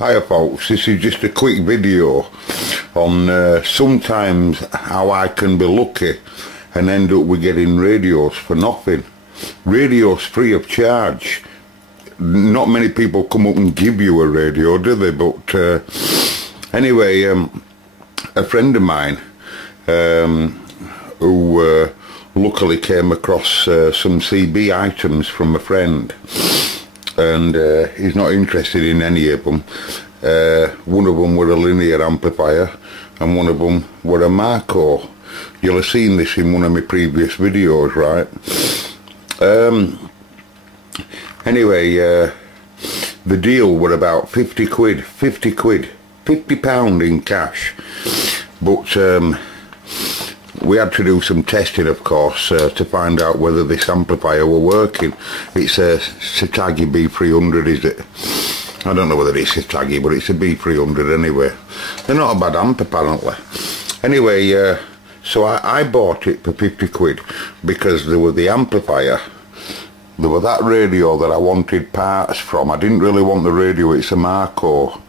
Hiya folks, this is just a quick video on sometimes how I can be lucky and end up with getting radios for nothing. Radios free of charge. Not many people come up and give you a radio, do they? But anyway, a friend of mine who luckily came across some CB items from a friend, and he's not interested in any of them. One of them were a linear amplifier and one of them were a MARKO. You'll have seen this in one of my previous videos, right? Anyway, the deal were about 50 quid, £50 in cash. But we had to do some testing, of course, to find out whether this amplifier were working. It's a Satagi B300, is it? I don't know whether it's Satagi, but it's a B300 anyway. They're not a bad amp, apparently. Anyway, so I bought it for 50 quid because there was the amplifier, there was that radio that I wanted parts from. I didn't really want the radio, it's a MARKO.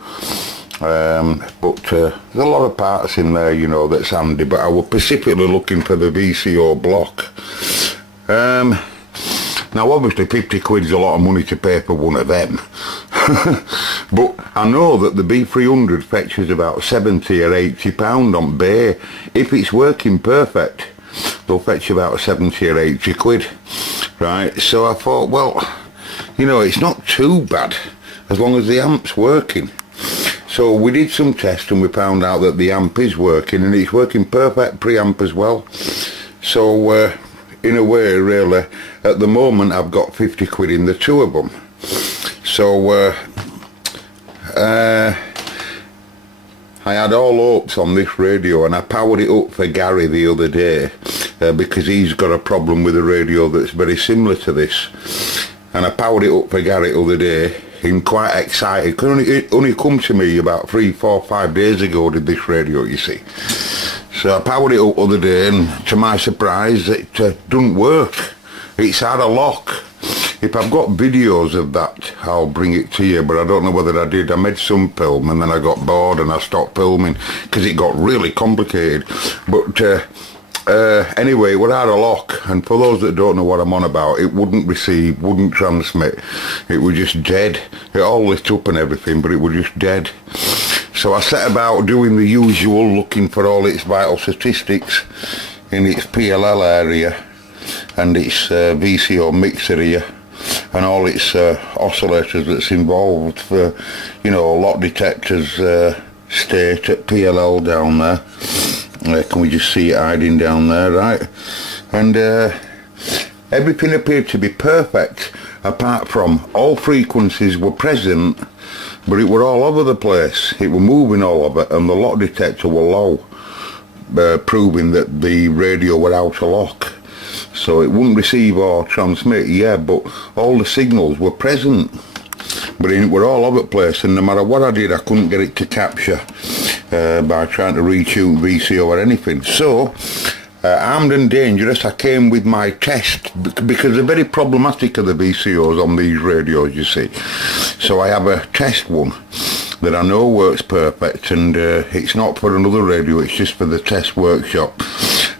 But there's a lot of parts in there, you know, that's handy, but I was specifically looking for the VCO block. Now obviously 50 quid's a lot of money to pay for one of them. But I know that the B300 fetches about 70 or 80 pound on Bay. If it's working perfect, they'll fetch about 70 or 80 quid. Right, so I thought, well, you know, it's not too bad as long as the amp's working. So we did some tests and we found out that the amp is working, and it's working perfect preamp as well. So in a way, really, at the moment I've got 50 quid in the two of them. So I had all hopes on this radio, and I powered it up for Gary the other day because he's got a problem with a radio that's very similar to this. And I powered it up for Gary the other day. I'm quite excited because it only come to me about 3, 4, 5 days ago, did this radio, you see. So I powered it up the other day, and to my surprise it doesn't work. It's out of lock. If I've got videos of that, I'll bring it to you, but I don't know whether I did. I made some film and then I got bored and I stopped filming because it got really complicated. But anyway, we're out of lock, and for those that don't know what I'm on about, it wouldn't receive, wouldn't transmit. It was just dead. It all lit up and everything, but it was just dead. So I set about doing the usual, looking for all its vital statistics in its PLL area and its VCO mixer here, and all its oscillators that's involved for, you know, lot detectors, state at PLL down there. Can we just see it hiding down there, right? And everything appeared to be perfect, apart from all frequencies were present, but it were all over the place. It were moving all over, and the lot detector were low, proving that the radio were out of lock. So it wouldn't receive or transmit, yeah, but all the signals were present, but it were all over the place, and no matter what I did, I couldn't get it to capture by trying to retune VCO or anything. So armed and dangerous, I came with my test, because they're very problematic of the VCOs on these radios, you see. So I have a test one that I know works perfect, and it's not for another radio, it's just for the test workshop.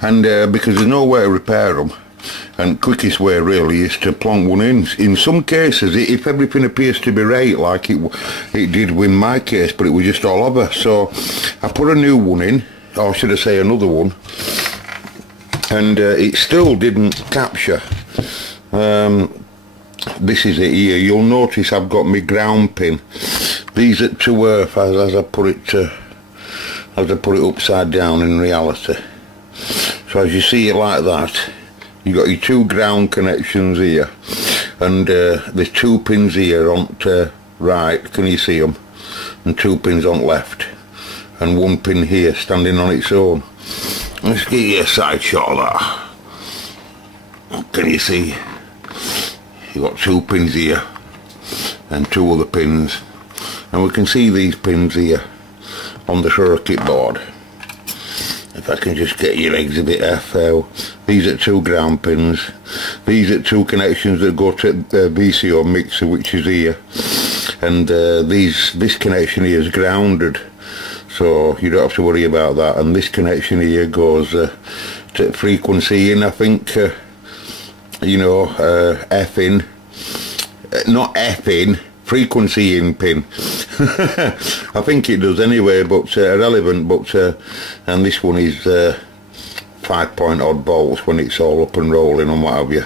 And because there's no way to repair them, and quickest way really is to plonk one in. In some cases, if everything appears to be right, like it did with my case, but it was just all over. So I put a new one in, or should I say another one, and it still didn't capture. This is it here. You'll notice I've got my ground pin. These are to earth as I put it upside down in reality. So as you see it like that, you got your two ground connections here, and there's two pins here on to right, can you see them, and two pins on left, and one pin here standing on its own. Let's get you a side shot of that. Can you see? You got two pins here and two other pins, and we can see these pins here on the circuit board. If I can just get your exhibit F out. These are two ground pins. These are two connections that go to the VCO mixer, which is here. and this connection here is grounded, so you don't have to worry about that. And this connection here goes to frequency in, I think, you know, F in, not F in, frequency in pin. I think it does anyway, but irrelevant. But and this one is 5-point-odd volts when it's all up and rolling and what have you.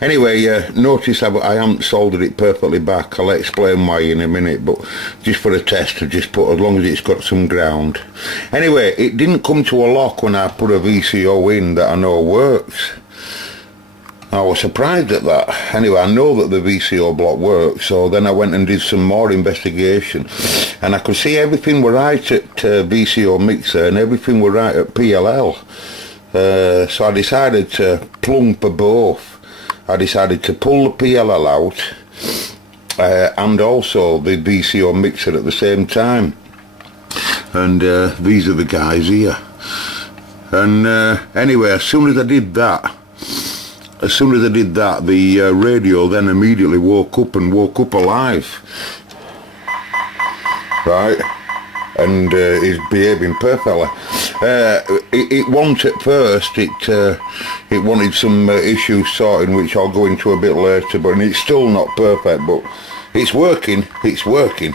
Anyway, notice I haven't soldered it perfectly back. I'll explain why in a minute, but just for a test, I just put, as long as it's got some ground. Anyway, it didn't come to a lock when I put a VCO in that I know works. I was surprised at that. Anyway, I know that the VCO block works, so then I went and did some more investigation, and I could see everything were right at VCO mixer and everything were right at PLL. So I decided to plumb for both. I decided to pull the PLL out and also the VCO mixer at the same time. And these are the guys here. And anyway, as soon as I did that, the radio then immediately woke up alive. Right? And is behaving perfectly. It won't at first. It wanted some issues sorting, which I'll go into a bit later. But it's still not perfect. But it's working. It's working.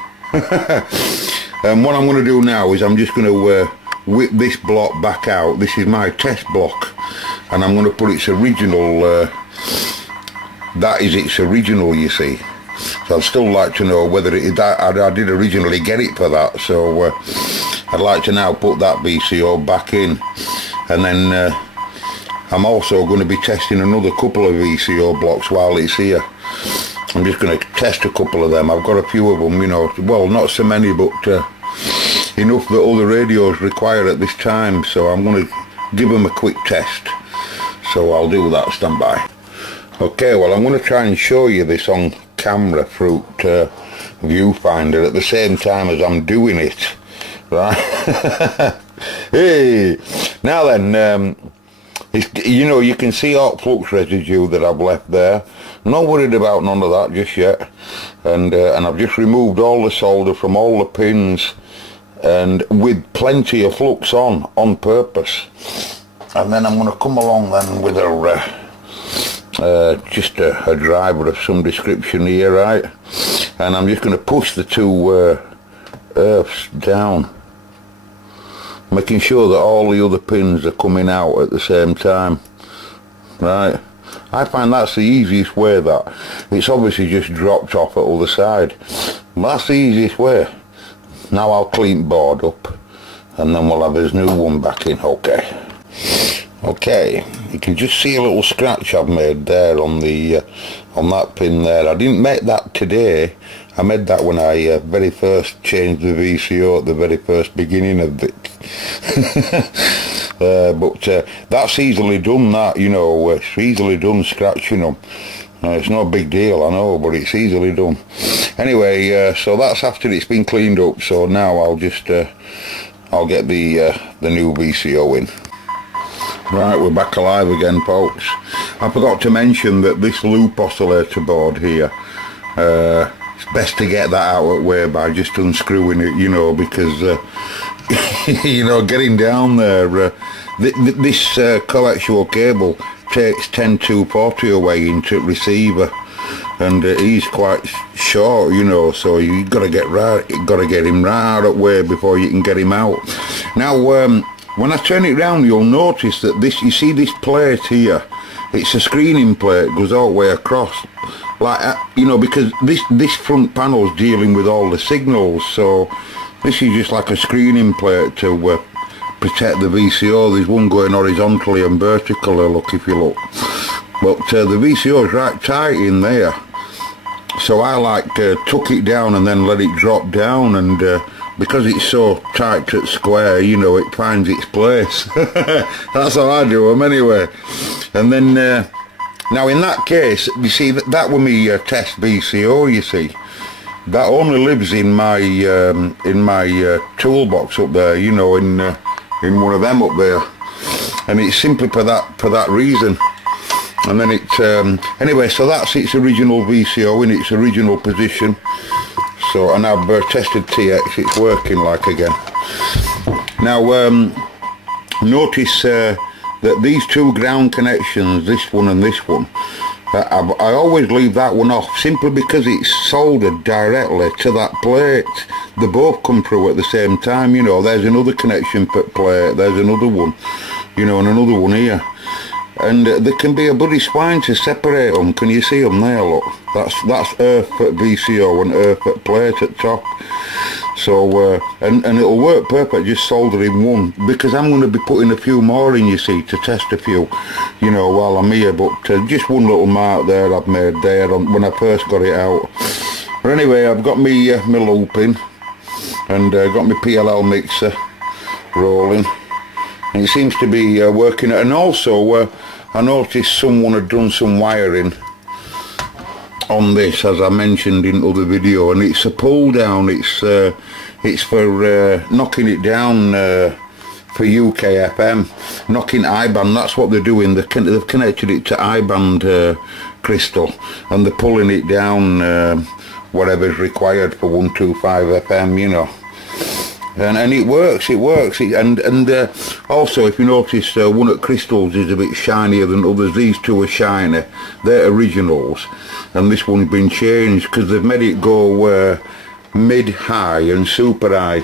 And what I'm going to do now is I'm just going to whip this block back out. This is my test block, and I'm going to put its original. That is its original, you see. So I'd still like to know whether I did originally get it for that. So I'd like to now put that VCO back in, and then I'm also going to be testing another couple of VCO blocks while it's here. I'm just going to test a couple of them. I've got a few of them, you know, well, not so many, but enough that all the radios require at this time. So I'm going to give them a quick test. So I'll do that. Stand by. Okay, well, I'm going to try and show you this on camera through viewfinder at the same time as I'm doing it, right? Hey, now then, you know, you can see hot flux residue that I've left there. Not worried about none of that just yet, and I've just removed all the solder from all the pins, and with plenty of flux on purpose. And then I'm going to come along then with just a driver of some description here, right? And I'm just going to push the two earths down, making sure that all the other pins are coming out at the same time, right? I find that's the easiest way. That it's obviously just dropped off at the other side, but that's the easiest way. Now I'll clean board up, and then we'll have his new one back in. Okay, you can just see a little scratch I've made there on the on that pin there. I didn't make that today. I made that when I very first changed the VCO at the very first beginning of it. But that's easily done, that, you know, it's easily done scratching them. It's no big deal, I know, but it's easily done. Anyway, so that's after it's been cleaned up. So now I'll just I'll get the new VCO in. Right, we're back alive again, folks. I forgot to mention that this loop oscillator board here, it's best to get that out of the way by just unscrewing it, you know, because you know, getting down there, this coaxial cable takes 10-240 away into receiver, and he's quite short, you know, so you've got to get him right out of the way before you can get him out. Now, when I turn it round, you'll notice that this, you see this plate here, it's a screening plate, goes all the way across, like, you know, because this front panel's dealing with all the signals, so this is just like a screening plate to protect the VCO. There's one going horizontally and vertically, look, if you look. But the VCO is right tight in there, so I like tuck it down and then let it drop down, and because it's so tight at square, you know, it finds its place. That's how I do them anyway. And then now in that case, you see, that was me test VCO, you see. That only lives in my toolbox up there, you know, in one of them up there, and it's simply for that reason. And then it anyway, so that's its original VCO in its original position. So, and I've tested TX, it's working like again. Now notice that these two ground connections, this one and this one, I always leave that one off simply because it's soldered directly to that plate. They both come through at the same time, you know. There's another connection per plate, there's another one, you know, and another one here. And there can be a bloody spine to separate them. Can you see them there? Look, that's earth at VCO and earth at plate at top. So and it'll work perfect just soldering one, because I'm going to be putting a few more in, you see, to test a few, you know, while I'm here. But just one little mark there I've made there when I first got it out. But anyway, I've got me my looping and got my PLL mixer rolling, and it seems to be working. And also I noticed someone had done some wiring on this, as I mentioned in other video, and it's a pull down. It's for knocking it down for UK FM, knocking I-band. That's what they're doing. They've connected it to I-band crystal, and they're pulling it down whatever's required for 125 FM, you know. And it works, and also if you notice, one at Crystals is a bit shinier than others. These two are shiny, they're originals, and this one's been changed because they've made it go mid-high and super-high.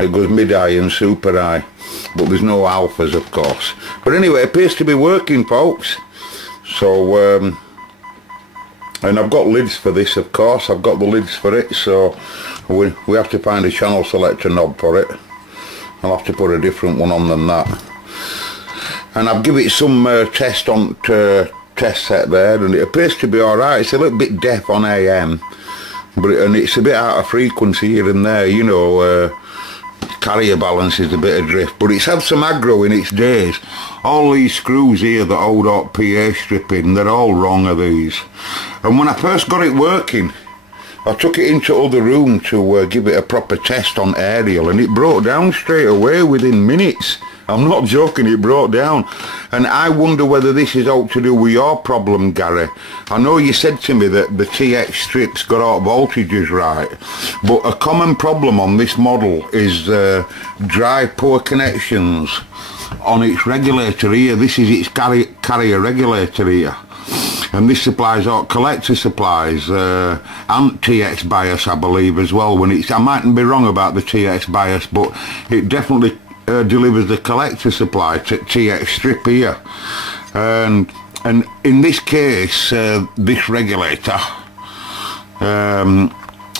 It goes mid-high and super-high, but there's no alphas, of course. But anyway, it appears to be working, folks. So and I've got lids for this, of course. I've got the lids for it, so we have to find a channel selector knob for it. I'll have to put a different one on than that. And I've given it some test on test set there, and it appears to be alright. It's a little bit deaf on AM, but and it's a bit out of frequency here and there, you know. Carrier balance is a bit adrift, but it's had some aggro in its days. All these screws here that hold up PA stripping, they're all wrong, are these. And when I first got it working, I took it into other room to give it a proper test on aerial, and it broke down straight away within minutes. I'm not joking, it broke down. And I wonder whether this is all to do with your problem, Gary. I know you said to me that the TX strips got out voltages right, but a common problem on this model is dry poor connections on its regulator here. This is its carrier regulator here. And this supplies out collector supplies and TX bias, I believe, as well. When it's, I mightn't be wrong about the TX bias, but it definitely delivers the collector supply to TX strip here. And in this case, this regulator,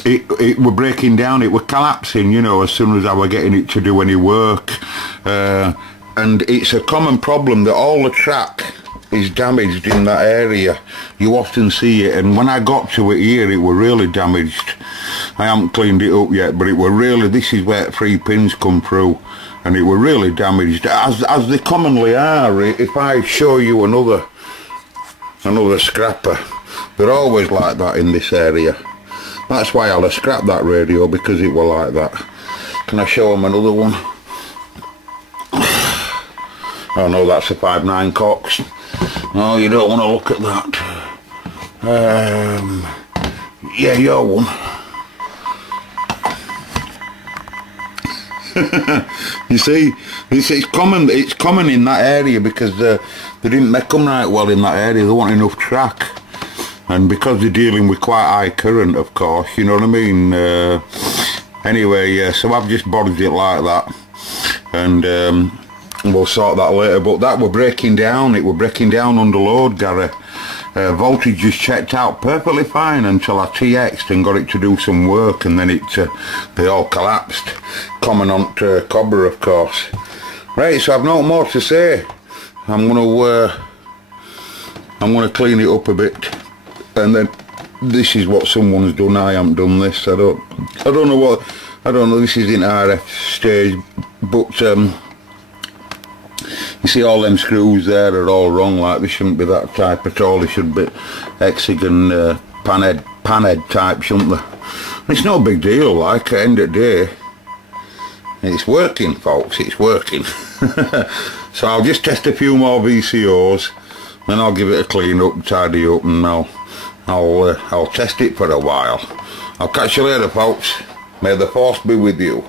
it were breaking down, it were collapsing, you know, as soon as I were getting it to do any work. And it's a common problem that all the track is damaged in that area. You often see it, and when I got to it here, it were really damaged. I haven't cleaned it up yet, but it were really, this is where 3 pins come through, and it were really damaged, as they commonly are. If I show you another scrapper, they're always like that in this area. That's why I'll have scrapped that radio, because it were like that. Can I show them another one? Oh no, that's a 5.9 Cox. No, you don't want to look at that. Yeah, your one. You see, it's common in that area, because they didn't make them right well in that area. They want enough track, and because they're dealing with quite high current, of course, you know what I mean. Anyway, so I've just bothered it like that, and we'll sort that later. But that were breaking down. It were breaking down under load, Gary. Voltage just checked out perfectly fine until I TX'd and got it to do some work, and then they all collapsed. Common on to Cobra, of course. Right, so I've no more to say. I'm gonna clean it up a bit, and then this is what someone's done. I haven't done this. I don't know. This is in RF stage, but you see all them screws there are all wrong. Like, they shouldn't be that type at all. They should be hexagon pan head type, shouldn't they? It's no big deal. Like, at the end of the day, it's working, folks. It's working. So I'll just test a few more VCOs, then I'll give it a clean up, tidy up, and I'll test it for a while. I'll catch you later, folks. May the force be with you.